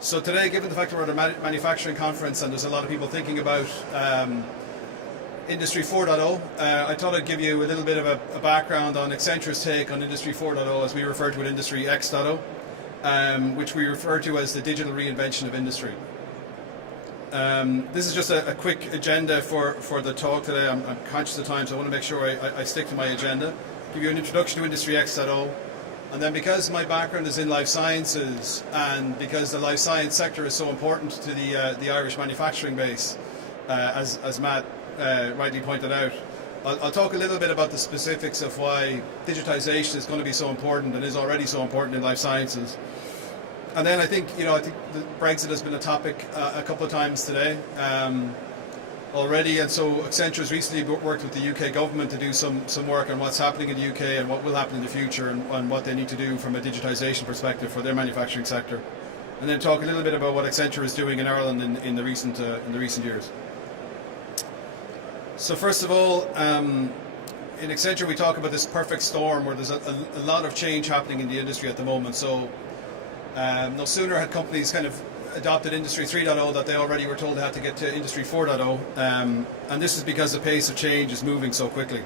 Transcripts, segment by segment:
So today, given the fact we're at a manufacturing conference and there's a lot of people thinking about Industry 4.0, I thought I'd give you a little bit of a background on Accenture's take on Industry 4.0, as we refer to it, Industry X.0, which we refer to as the digital reinvention of industry. This is just a quick agenda for the talk today. I'm conscious of time, so I want to make sure I stick to my agenda. Give you an introduction to Industry X.0, and then because my background is in life sciences and because the life science sector is so important to the Irish manufacturing base, as Matt rightly pointed out, I'll talk a little bit about the specifics of why digitization is going to be so important and is already so important in life sciences. And then I think Brexit has been a topic a couple of times today already, and so Accenture has recently worked with the UK government to do some work on what's happening in the UK and what will happen in the future and what they need to do from a digitization perspective for their manufacturing sector. And then talk a little bit about what Accenture is doing in Ireland in the recent years. So first of all, in Accenture we talk about this perfect storm where there's a lot of change happening in the industry at the moment. So no sooner had companies kind of adopted Industry 3.0 that they already were told they had to get to Industry 4.0, and this is because the pace of change is moving so quickly.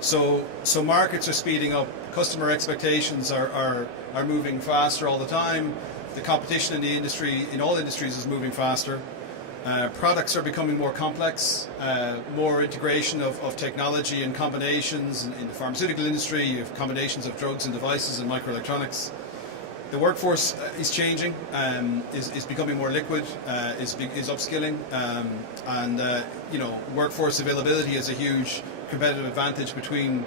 So markets are speeding up, customer expectations are moving faster all the time, the competition in the industry, in all industries, is moving faster. Products are becoming more complex, more integration of technology and combinations. In the pharmaceutical industry, you have combinations of drugs and devices and microelectronics. The workforce is changing, is becoming more liquid, is upskilling, and workforce availability is a huge competitive advantage between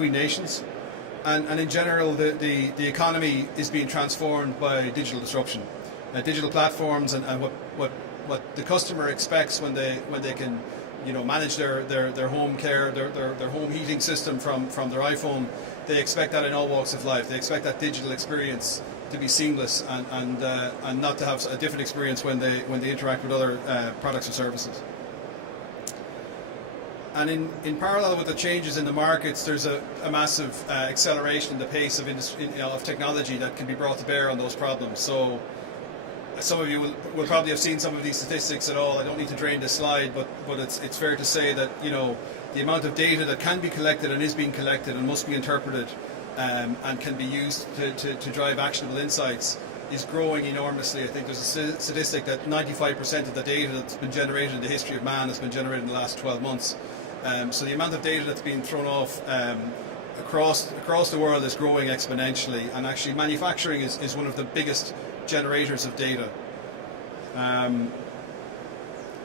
nations, and in general the economy is being transformed by digital disruption, digital platforms, and what the customer expects when they can manage their home care, their home heating system from their iPhone. They expect that in all walks of life. They expect that digital experience to be seamless and not to have a different experience when they interact with other products or services. And in parallel with the changes in the markets, there's a massive acceleration in the pace of technology that can be brought to bear on those problems. So some of you will probably have seen some of these statistics at all. I don't need to drain this slide, but it's fair to say that the amount of data that can be collected and is being collected and must be interpreted and can be used to drive actionable insights is growing enormously. I think there's a statistic that 95% of the data that's been generated in the history of man has been generated in the last 12 months. So the amount of data that's being thrown off across the world is growing exponentially, and actually manufacturing is one of the biggest generators of data. And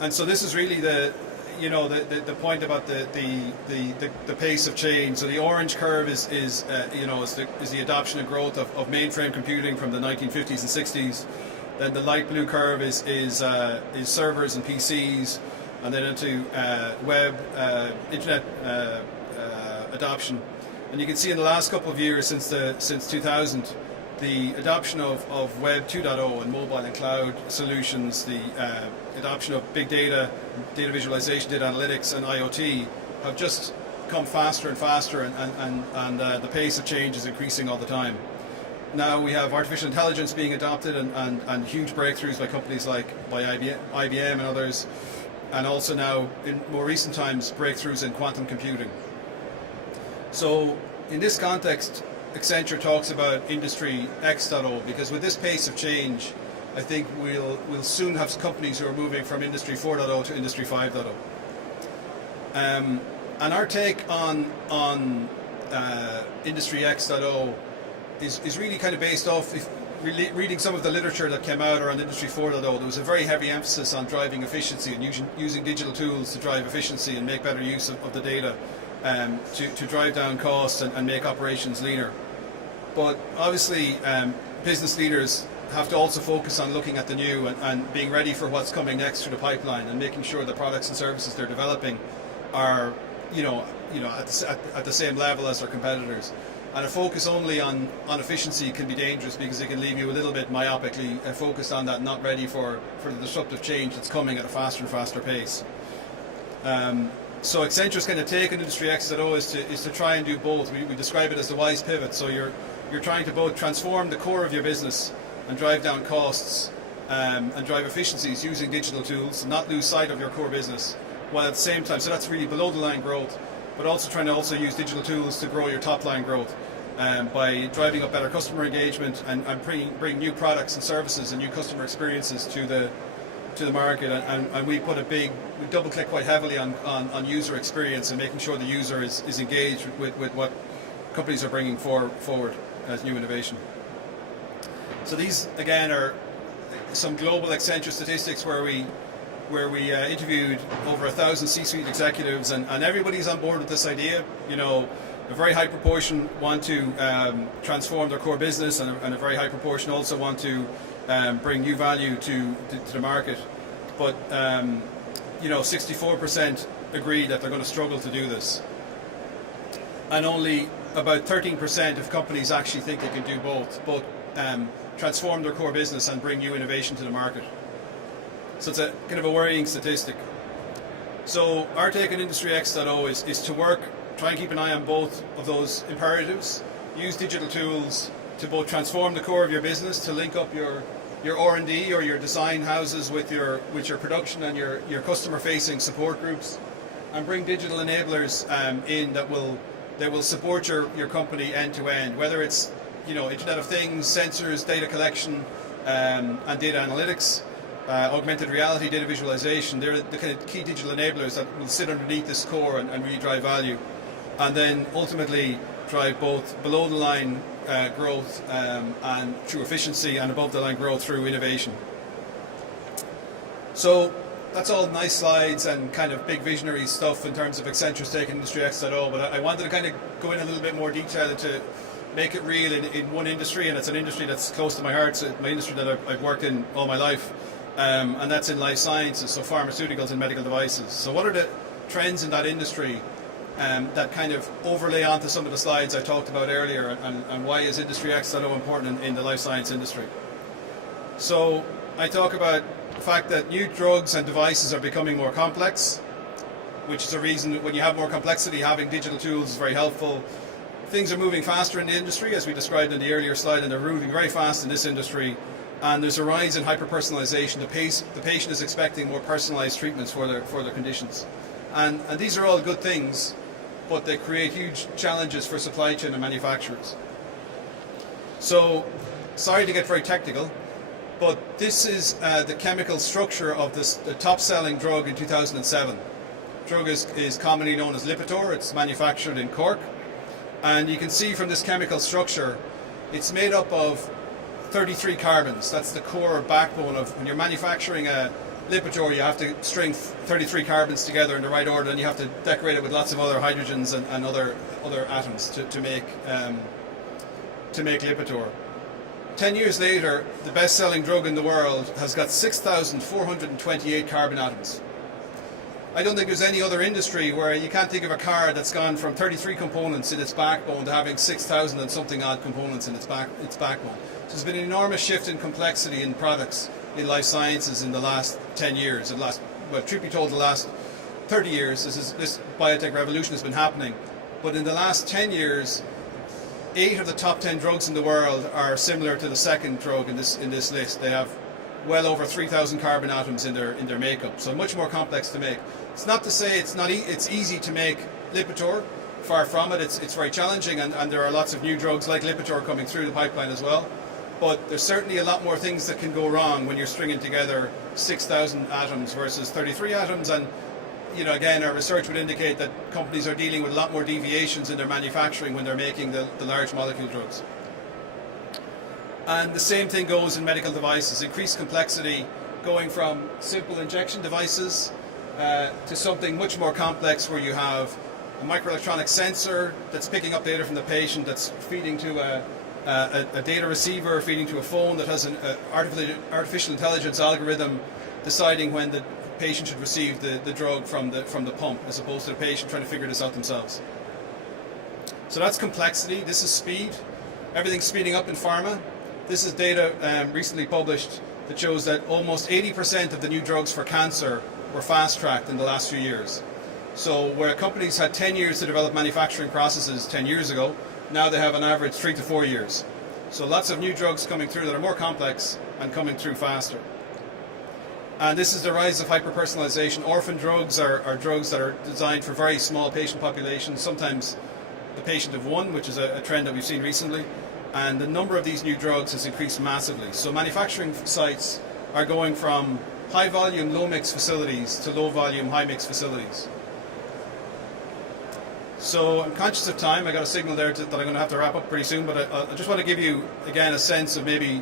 so this is really the point about the pace of change. So the orange curve is the adoption and growth of mainframe computing from the 1950s and 60s. Then the light blue curve is servers and PCs, and then into web, internet adoption. And you can see in the last couple of years since 2000, the adoption of Web 2.0 and mobile and cloud solutions, the adoption of big data, data visualization, data analytics, and IoT have just come faster and faster, and the pace of change is increasing all the time. Now we have artificial intelligence being adopted and huge breakthroughs by companies by IBM and others, and also now in more recent times breakthroughs in quantum computing. So in this context, Accenture talks about Industry X.0 because with this pace of change, I think we'll soon have companies who are moving from Industry 4.0 to Industry 5.0. And our take on Industry X.0 is really kind of based off reading some of the literature that came out around Industry 4.0. There was a very heavy emphasis on driving efficiency and using digital tools to drive efficiency and make better use of the data. To drive down costs and make operations leaner. But obviously business leaders have to also focus on looking at the new and being ready for what's coming next through the pipeline and making sure the products and services they're developing are at the same level as their competitors. And a focus only on efficiency can be dangerous because it can leave you a little bit myopically focused on that, not ready for the disruptive change that's coming at a faster and faster pace. So Accenture's kind of take on Industry X.0 is to try and do both. We describe it as the wise pivot. So you're trying to both transform the core of your business and drive down costs and drive efficiencies using digital tools, not lose sight of your core business, while at the same time, so that's really below the line growth, but also trying to also use digital tools to grow your top line growth by driving up better customer engagement and bring new products and services and new customer experiences to the market. And we double click quite heavily on user experience and making sure the user is engaged with what companies are bringing forward as new innovation. So these again are some global Accenture statistics where we interviewed over 1,000 C-suite executives, and everybody's on board with this idea. You know, a very high proportion want to transform their core business, and a very high proportion also want to bring new value to the market. But 64% agree that they're going to struggle to do this, and only about 13% of companies actually think they can do both transform their core business and bring new innovation to the market. So it's a kind of a worrying statistic. So our take on Industry X.0 is to try and keep an eye on both of those imperatives. Use digital tools to both transform the core of your business, to link up your R&D or your design houses with your production and your customer-facing support groups, and bring digital enablers in that will support your company end to end, whether it's Internet of Things, sensors, data collection, and data analytics, augmented reality, data visualization. They're the kind of key digital enablers that will sit underneath this core and really drive value, and then ultimately drive both below the line growth and through efficiency, and above the line growth through innovation. So that's all nice slides and kind of big visionary stuff in terms of Accenture's take on Industry X.0, but I wanted to kind of go in a little bit more detail to make it real in one industry, and it's an industry that's close to my heart. It's my industry that I've worked in all my life, and that's in life sciences, so pharmaceuticals and medical devices. So what are the trends in that industry that kind of overlay onto some of the slides I talked about earlier, and why is Industry X.0 important in the life science industry? So I talk about the fact that new drugs and devices are becoming more complex, which is a reason when you have more complexity, having digital tools is very helpful. Things are moving faster in the industry, as we described in the earlier slide, and they're moving very fast in this industry. And there's a rise in hyper-personalization. The patient is expecting more personalized treatments for their conditions. And these are all good things, but they create huge challenges for supply chain and manufacturers. So, sorry to get very technical, but this is the chemical structure of the top-selling drug in 2007. The drug is commonly known as Lipitor. It's manufactured in Cork. And you can see from this chemical structure, it's made up of 33 carbons. That's the core backbone of when you're manufacturing a Lipitor. You have to string 33 carbons together in the right order, and you have to decorate it with lots of other hydrogens and other atoms to make Lipitor. 10 years later, the best-selling drug in the world has got 6,428 carbon atoms. I don't think there's any other industry where you can't think of a car that's gone from 33 components in its backbone to having 6,000 and something odd components in its backbone. So there's been an enormous shift in complexity in products in life sciences in the last 10 years. Truth be told, the last 30 years, this biotech revolution has been happening. But in the last 10 years, 8 of the top 10 drugs in the world are similar to the second drug in this list. They have well over 3,000 carbon atoms in their makeup, so much more complex to make. It's not to say it's easy to make Lipitor. Far from it. It's very challenging, and there are lots of new drugs like Lipitor coming through the pipeline as well. But there's certainly a lot more things that can go wrong when you're stringing together 6,000 atoms versus 33 atoms. And again, our research would indicate that companies are dealing with a lot more deviations in their manufacturing when they're making the large molecule drugs. And the same thing goes in medical devices. Increased complexity, going from simple injection devices to something much more complex, where you have a microelectronic sensor that's picking up data from the patient, that's feeding to a data receiver, feeding to a phone that has an artificial intelligence algorithm deciding when the patient should receive the drug from the pump, as opposed to the patient trying to figure this out themselves. So that's complexity. This is speed. Everything's speeding up in pharma. This is data recently published that shows that almost 80% of the new drugs for cancer were fast-tracked in the last few years. So where companies had 10 years to develop manufacturing processes 10 years ago, now they have on average 3 to 4 years. So lots of new drugs coming through that are more complex and coming through faster. And this is the rise of hyper-personalization. Orphan drugs are drugs that are designed for very small patient populations, sometimes the patient of one, which is a trend that we've seen recently. And the number of these new drugs has increased massively. So manufacturing sites are going from high-volume, low-mix facilities to low-volume, high-mix facilities. So I'm conscious of time. I got a signal there that I'm going to have to wrap up pretty soon, but I just want to give you, again, a sense of maybe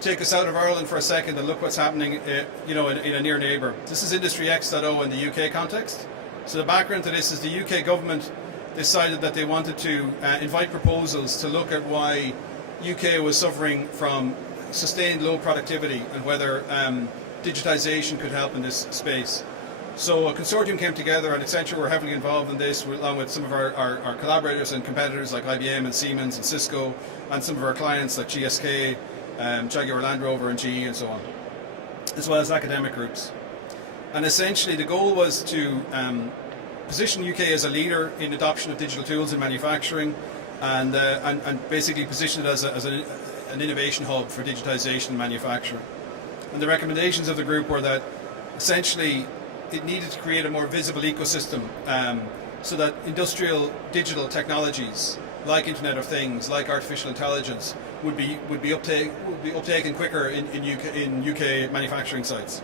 take us out of Ireland for a second and look what's happening in a near neighbour. This is Industry X.0 in the UK context. So the background to this is the UK government decided that they wanted to invite proposals to look at why UK was suffering from sustained low productivity and whether digitisation could help in this space. So a consortium came together, and Accenture were heavily involved in this, along with some of our collaborators and competitors like IBM and Siemens and Cisco, and some of our clients like GSK, Jaguar Land Rover and GE and so on, as well as academic groups. And essentially the goal was to position UK as a leader in adoption of digital tools in manufacturing, and basically position it as an innovation hub for digitisation in manufacturing. And the recommendations of the group were that essentially it needed to create a more visible ecosystem so that industrial digital technologies like Internet of Things, like artificial intelligence, would be uptaken quicker in UK manufacturing sites.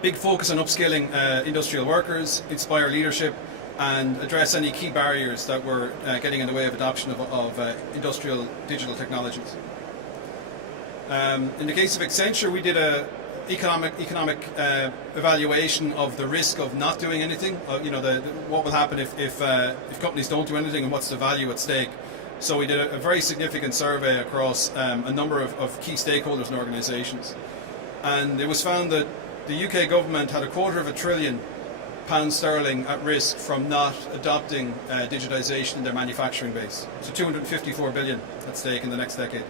Big focus on upskilling industrial workers, inspire leadership, and address any key barriers that were getting in the way of adoption of industrial digital technologies. In the case of Accenture, we did a economic evaluation of the risk of not doing anything. What will happen if companies don't do anything, and what's the value at stake. So we did a very significant survey across a number of key stakeholders and organisations, and it was found that the UK government had £250 billion sterling at risk from not adopting digitisation in their manufacturing base. So 254 billion at stake in the next decade.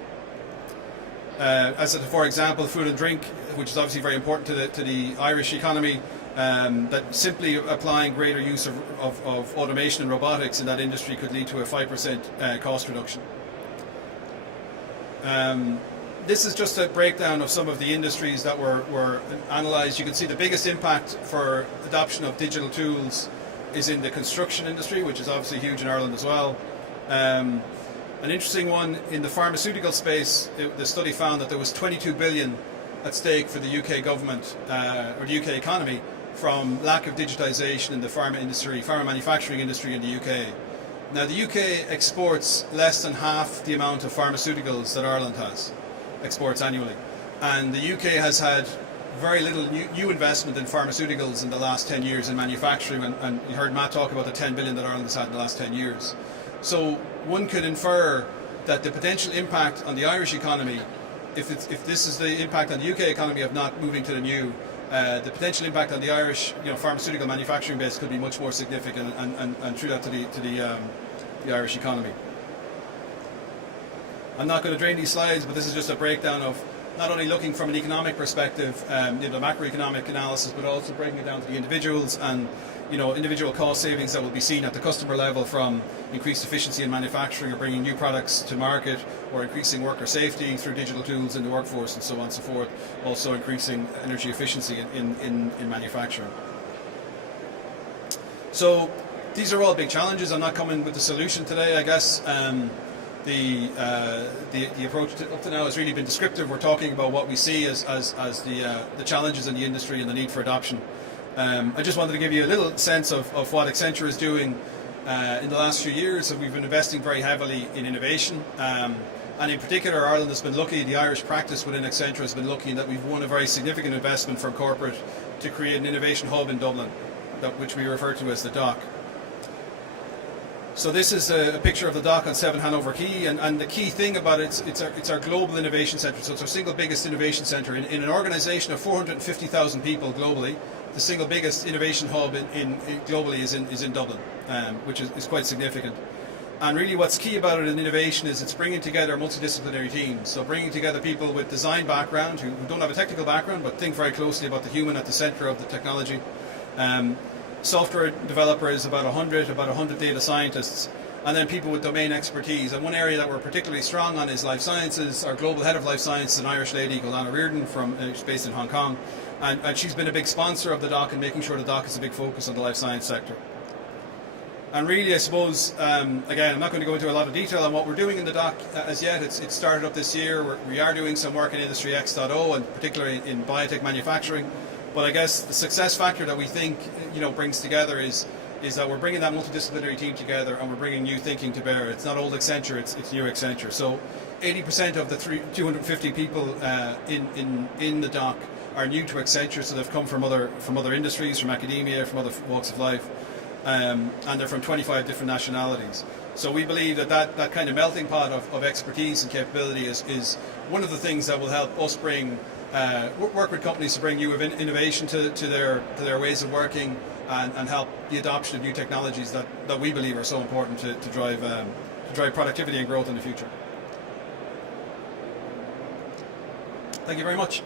For example, food and drink, which is obviously very important to the Irish economy, that simply applying greater use of automation and robotics in that industry could lead to a 5% cost reduction. This is just a breakdown of some of the industries that were analysed. You can see the biggest impact for adoption of digital tools is in the construction industry, which is obviously huge in Ireland as well. An interesting one in the pharmaceutical space, the study found that there was 22 billion at stake for the UK government or the UK economy from lack of digitisation in the pharma manufacturing industry in the UK. Now the UK exports less than half the amount of pharmaceuticals that Ireland exports annually, and the UK has had very little new investment in pharmaceuticals in the last 10 years in manufacturing, and you heard Matt talk about the 10 billion that Ireland has had in the last 10 years. So one could infer that the potential impact on the Irish economy, if this is the impact on the UK economy of not moving to the new, the potential impact on the Irish pharmaceutical manufacturing base could be much more significant, and through that to the Irish economy. I'm not going to drain these slides, but this is just a breakdown of not only looking from an economic perspective, the macroeconomic analysis, but also breaking it down to the individuals and individual cost savings that will be seen at the customer level from increased efficiency in manufacturing, or bringing new products to market, or increasing worker safety through digital tools in the workforce, and so on and so forth. Also increasing energy efficiency in manufacturing. So these are all big challenges. I'm not coming with the solution today, I guess. The approach up to now has really been descriptive. We're talking about what we see as the challenges in the industry and the need for adoption. I just wanted to give you a little sense of what Accenture is doing in the last few years. We've been investing very heavily in innovation, and in particular Ireland has been lucky, the Irish practice within Accenture has been lucky in that we've won a very significant investment from corporate to create an innovation hub in Dublin, which we refer to as the dock. So this is a picture of the dock on 7 Hanover Quay, and the key thing about it, it's our global innovation centre. So it's our single biggest innovation centre in an organisation of 450,000 people globally. The single biggest innovation hub globally is in Dublin, which is quite significant. And really what's key about it in innovation is it's bringing together multidisciplinary teams. So bringing together people with design background who don't have a technical background but think very closely about the human at the centre of the technology. Software developers, about 100 data scientists, and then people with domain expertise. And one area that we're particularly strong on is life sciences. Our global head of life sciences, an Irish lady called Anna Reardon, she's based in Hong Kong, and she's been a big sponsor of the doc and making sure the doc is a big focus on the life science sector. And really, I suppose, again, I'm not going to go into a lot of detail on what we're doing in the doc as yet. It started up this year. We are doing some work in Industry X.0, and particularly in biotech manufacturing. But I guess the success factor that we think, brings together is that we're bringing that multidisciplinary team together, and we're bringing new thinking to bear. It's not old Accenture, it's new Accenture. So 80% of the 250 people in the doc are new to Accenture, so they've come from other industries, from academia, from other walks of life. And they're from 25 different nationalities. So we believe that kind of melting pot of expertise and capability is one of the things that will help us work with companies to bring new innovation to their ways of working, and help the adoption of new technologies that we believe are so important to drive productivity and growth in the future. Thank you very much.